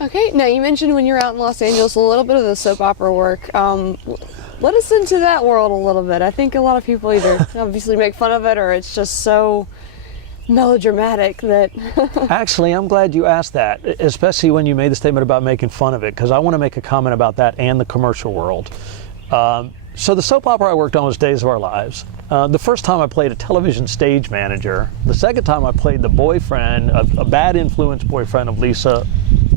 Okay, now you mentioned when you're out in Los Angeles a little bit of the soap opera work. Let us into that world a little bit. I think a lot of people either obviously make fun of it or it's just so melodramatic that... Actually, I'm glad you asked that, especially when you made the statement about making fun of it, because I want to make a comment about that and the commercial world. So the soap opera I worked on was Days of Our Lives. The first time I played a television stage manager. The second time I played the boyfriend, a bad influence boyfriend of Lisa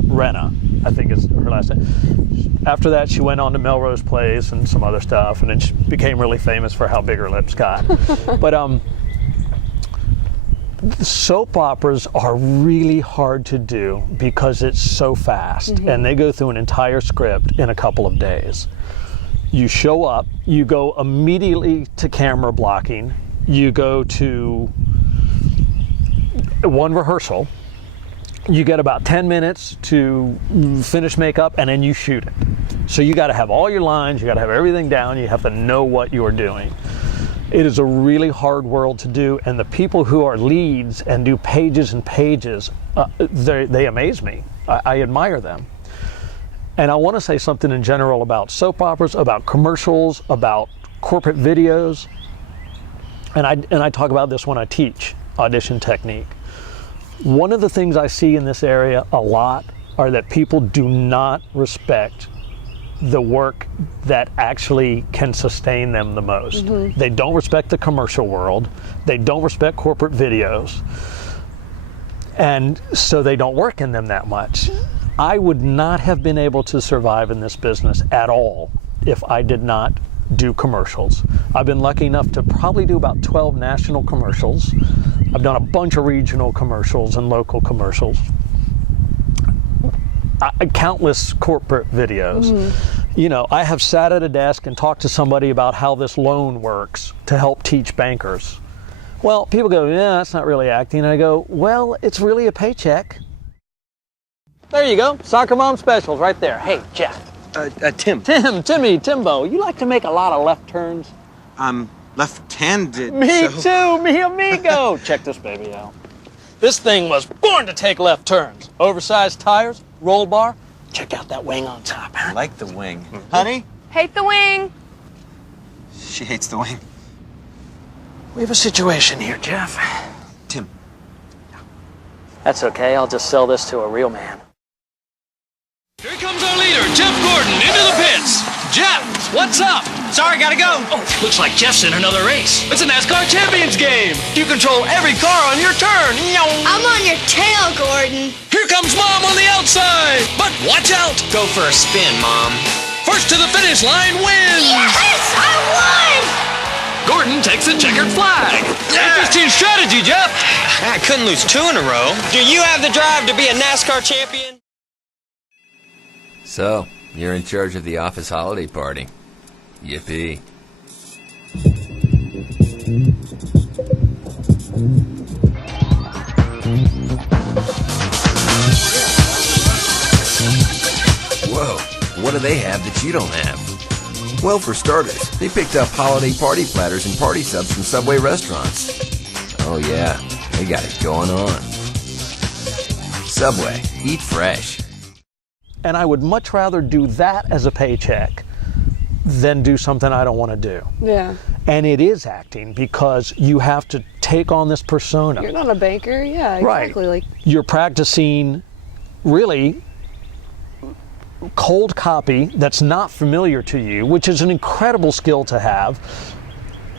Rinna, I think is her last name. After that, she went on to Melrose Place and some other stuff, and then she became really famous for how big her lips got. But soap operas are really hard to do because it's so fast, and they go through an entire script in a couple of days. You show up, you go immediately to camera blocking, you go to one rehearsal, you get about 10 minutes to finish makeup, and then you shoot it. So you got to have all your lines, you got to have everything down, you have to know what you're doing. It is a really hard world to do, and the people who are leads and do pages and pages, they amaze me. I admire them. And I want to say something in general about soap operas, about commercials, about corporate videos. And I talk about this when I teach audition technique. One of the things I see in this area a lot are that people do not respect the work that actually can sustain them the most. They don't respect the commercial world. They don't respect corporate videos. And so they don't work in them that much. I would not have been able to survive in this business at all if I did not do commercials. I've been lucky enough to probably do about 12 national commercials. I've done a bunch of regional commercials and local commercials. Countless corporate videos. You know, I have sat at a desk and talked to somebody about how this loan works to help teach bankers. Well, people go, yeah, that's not really acting. And I go, well, it's really a paycheck. There you go, Soccer Mom Specials right there. Hey, Jeff. Tim. Timbo, you like to make a lot of left turns? I'm left-handed. Me too, mi amigo. Check this baby out. This thing was born to take left turns. Oversized tires, roll bar. Check out that wing on top. I like the wing. Honey? Hate the wing! She hates the wing. We have a situation here, Jeff. Tim. That's okay, I'll just sell this to a real man. Here comes our leader, Jeff Gordon, into the pits. Jeff, what's up? Sorry, gotta go. Oh, looks like Jeff's in another race. It's a NASCAR Champions game. You control every car on your turn. I'm on your tail, Gordon. Here comes Mom on the outside. But watch out. Go for a spin, Mom. First to the finish line wins. Yes, I won! Gordon takes the checkered flag. Interesting strategy, Jeff. I couldn't lose 2 in a row. Do you have the drive to be a NASCAR champion? So, you're in charge of the office holiday party. Yippee. Whoa, what do they have that you don't have? Well, for starters, they picked up holiday party platters and party subs from Subway restaurants. Oh yeah, they got it going on. Subway, eat fresh. And I would much rather do that as a paycheck than do something I don't want to do. Yeah. And it is acting because you have to take on this persona. You're not a banker, yeah, exactly. Right. You're practicing really cold copy that's not familiar to you, which is an incredible skill to have.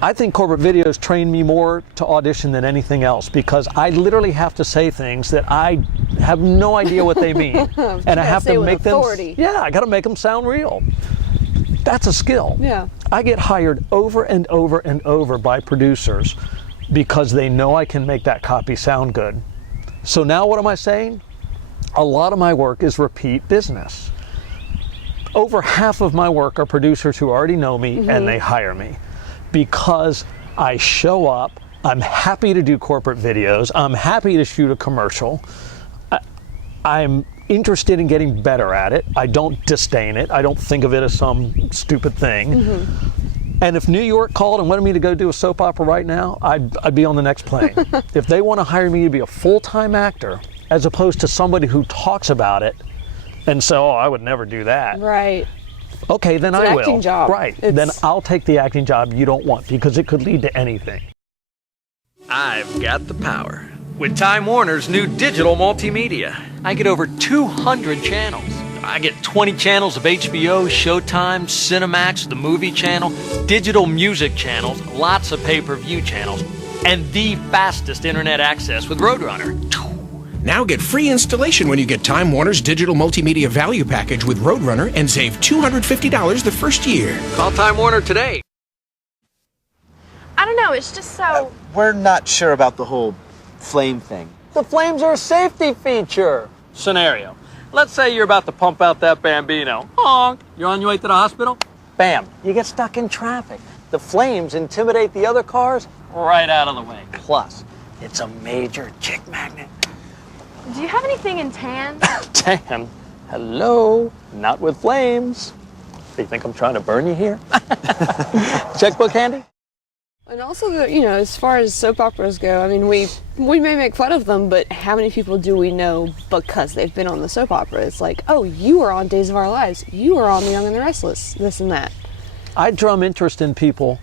I think corporate videos train me more to audition than anything else because I literally have to say things that I have no idea what they mean. And I have to make them, I got to make them sound real. That's a skill. Yeah. I get hired over and over and over by producers because they know I can make that copy sound good. So now what am I saying? A lot of my work is repeat business. Over half of my work are producers who already know me and they hire me because I show up, I'm happy to do corporate videos, I'm happy to shoot a commercial, I'm interested in getting better at it, I don't disdain it, I don't think of it as some stupid thing. And if New York called and wanted me to go do a soap opera right now, I'd be on the next plane. If they want to hire me to be a full-time actor, as opposed to somebody who talks about it and say, oh, I would never do that. Right. Okay, then It's an I will. acting job. Right. It's- Then I'll take the acting job you don't want because it could lead to anything. I've got the power. With Time Warner's new digital multimedia, I get over 200 channels. I get 20 channels of HBO, Showtime, Cinemax, the movie channel, digital music channels, lots of pay-per-view channels, and the fastest internet access with Roadrunner. Now get free installation when you get Time Warner's digital multimedia value package with Roadrunner and save $250 the first year. Call Time Warner today. I don't know, it's just so... We're not sure about the whole flame thing. The flames are a safety feature. Scenario. Let's say you're about to pump out that Bambino. Honk. You're on your way to the hospital. Bam. You get stuck in traffic. The flames intimidate the other cars right out of the way. Plus, it's a major chick magnet. Do you have anything in tan? Tan. Hello. Not with flames. Do you think I'm trying to burn you here? Checkbook handy? And also, as far as soap operas go, I mean, we may make fun of them, but how many people do we know because they've been on the soap opera? It's like, oh, you were on Days of Our Lives. You were on The Young and the Restless, this and that. I drum interest in people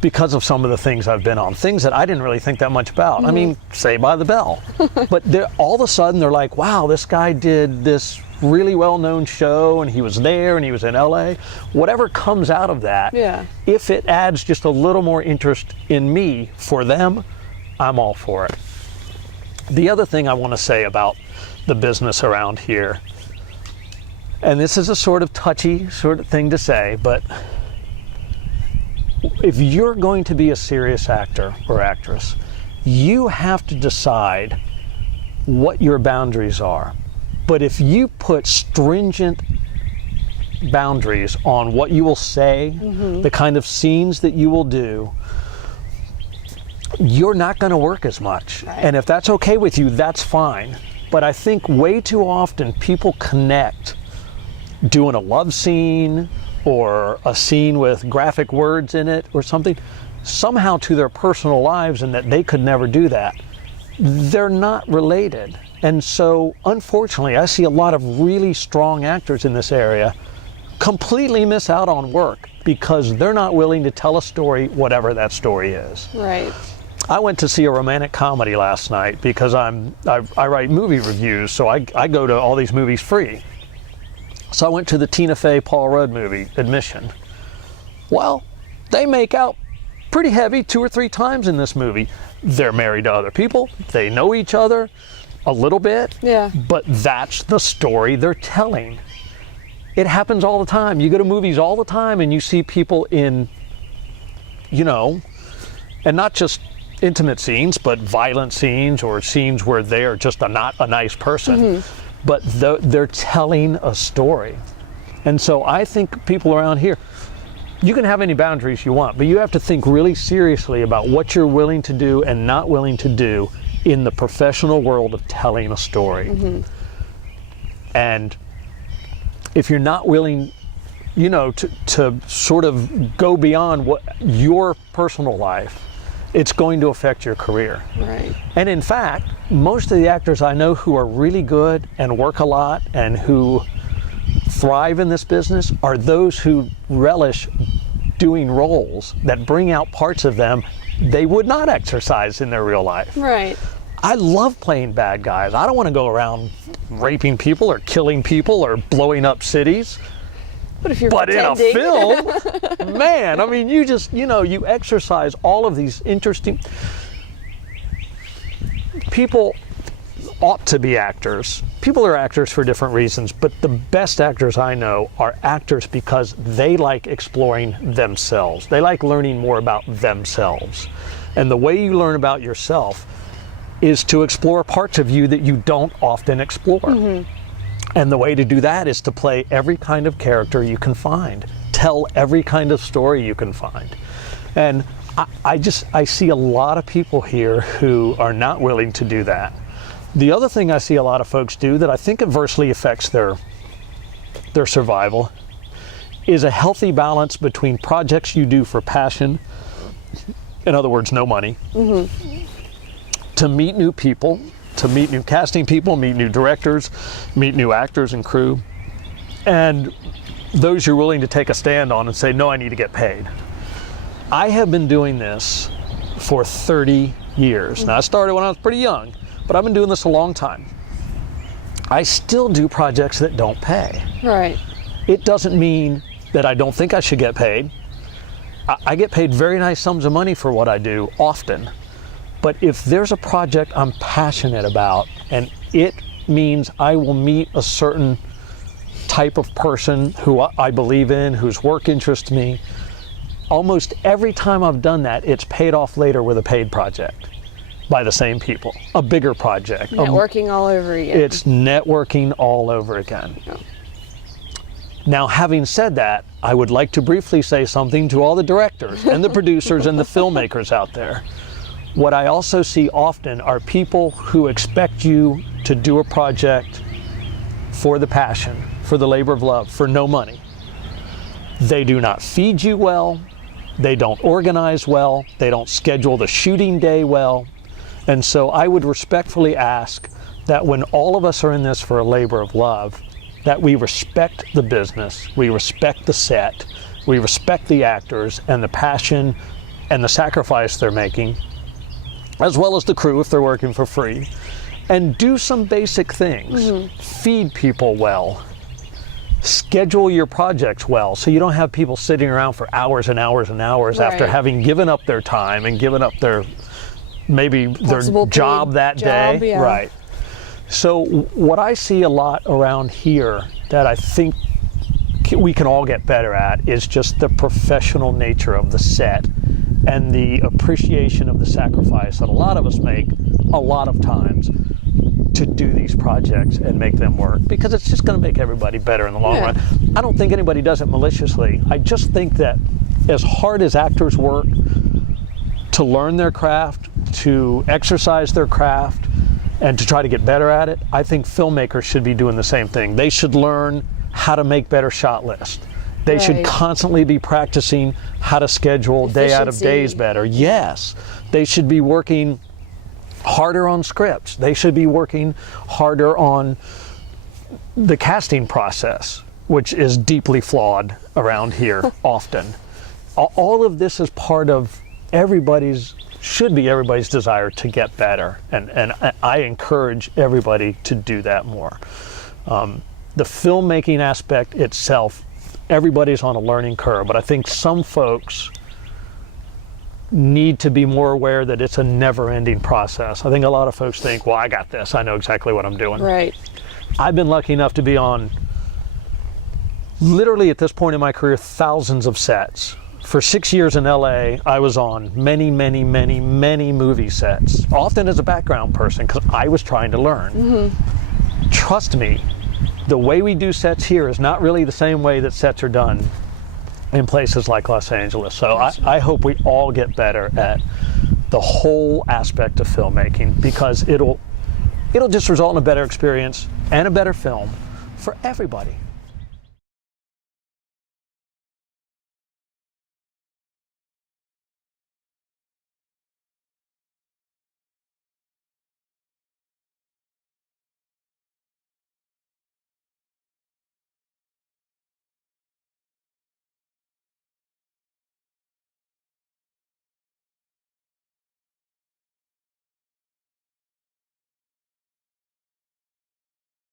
because of some of the things I've been on, things that I didn't really think that much about. I mean, Saved by the Bell. But all of a sudden, they're like, wow, this guy did this really well-known show, and he was there, and he was in LA. Whatever comes out of that, Yeah. if it adds just a little more interest in me for them, I'm all for it. The other thing I want to say about the business around here, and this is a sort of touchy sort of thing to say, but if you're going to be a serious actor or actress, you have to decide what your boundaries are. But if you put stringent boundaries on what you will say, the kind of scenes that you will do, you're not going to work as much. And if that's okay with you, that's fine. But I think way too often people connect doing a love scene or a scene with graphic words in it or something, somehow to their personal lives, and that they could never do that. They're not related. And so, unfortunately, I see a lot of really strong actors in this area completely miss out on work because they're not willing to tell a story, whatever that story is. Right. I went to see a romantic comedy last night because I write movie reviews, so I go to all these movies free. So I went to the Tina Fey, Paul Rudd movie, Admission. Well, they make out pretty heavy 2 or 3 times in this movie. They're married to other people. They know each other a little bit. Yeah. But that's the story they're telling. It happens all the time. You go to movies all the time and you see people in, and not just intimate scenes, but violent scenes or scenes where they are just not a nice person. But they're telling a story. And so I think people around here, you can have any boundaries you want, but you have to think really seriously about what you're willing to do and not willing to do in the professional world of telling a story. And if you're not willing, to sort of go beyond what your personal life, it's going to affect your career. Right. And in fact, most of the actors I know who are really good and work a lot and who thrive in this business are those who relish doing roles that bring out parts of them they would not exercise in their real life. Right. I love playing bad guys. I don't want to go around raping people or killing people or blowing up cities. But if you're But in a pretending. film, man, I mean, you just, you exercise all of these interesting... People ought to be actors. People are actors for different reasons, but the best actors I know are actors because they like exploring themselves. They like learning more about themselves. And the way you learn about yourself is to explore parts of you that you don't often explore. And the way to do that is to play every kind of character you can find, tell every kind of story you can find. And I see a lot of people here who are not willing to do that. The other thing I see a lot of folks do that I think adversely affects their survival is a healthy balance between projects you do for passion, in other words, no money, to meet new people, to meet new casting people, meet new directors, meet new actors and crew, and those you're willing to take a stand on and say, no, I need to get paid. I have been doing this for 30 years. Now, I started when I was pretty young, but I've been doing this a long time. I still do projects that don't pay. Right. It doesn't mean that I don't think I should get paid. I get paid very nice sums of money for what I do often. But if there's a project I'm passionate about and it means I will meet a certain type of person who I believe in, whose work interests me, almost every time I've done that, it's paid off later with a paid project by the same people, a bigger project. Networking all over again. It's networking all over again. Yeah. Now, having said that, I would like to briefly say something to all the directors and the producers and the filmmakers out there. What I also see often are people who expect you to do a project for the passion, for the labor of love, for no money. They do not feed you well, they don't organize well, they don't schedule the shooting day well. And so I would respectfully ask that when all of us are in this for a labor of love, that we respect the business, we respect the set, we respect the actors and the passion and the sacrifice they're making, as well as the crew if they're working for free, and do some basic things. Feed people well, schedule your projects well, so you don't have people sitting around for hours and hours and hours after having given up their time and given up their their job that day. Yeah. Right. So what I see a lot around here that I think we can all get better at is just the professional nature of the set and the appreciation of the sacrifice that a lot of us make a lot of times to do these projects and make them work, because it's just going to make everybody better in the long run. I don't think anybody does it maliciously. I just think that as hard as actors work to learn their craft, to exercise their craft, and to try to get better at it, I think filmmakers should be doing the same thing. They should learn how to make better shot lists. They should constantly be practicing how to schedule day out of days better. Yes, they should be working harder on scripts. They should be working harder on the casting process, which is deeply flawed around here often. All of this is part of should be everybody's desire to get better, and I encourage everybody to do that more. The filmmaking aspect itself, everybody's on a learning curve, but I think some folks need to be more aware that it's a never-ending process. I think a lot of folks think, well, I got this, I know exactly what I'm doing. Right. I've been lucky enough to be on, literally at this point in my career, thousands of sets. For 6 years in LA, I was on many, many, many, many movie sets, often as a background person, because I was trying to learn. Trust me, the way we do sets here is not really the same way that sets are done in places like Los Angeles. So I hope we all get better at the whole aspect of filmmaking, because it'll just result in a better experience and a better film for everybody.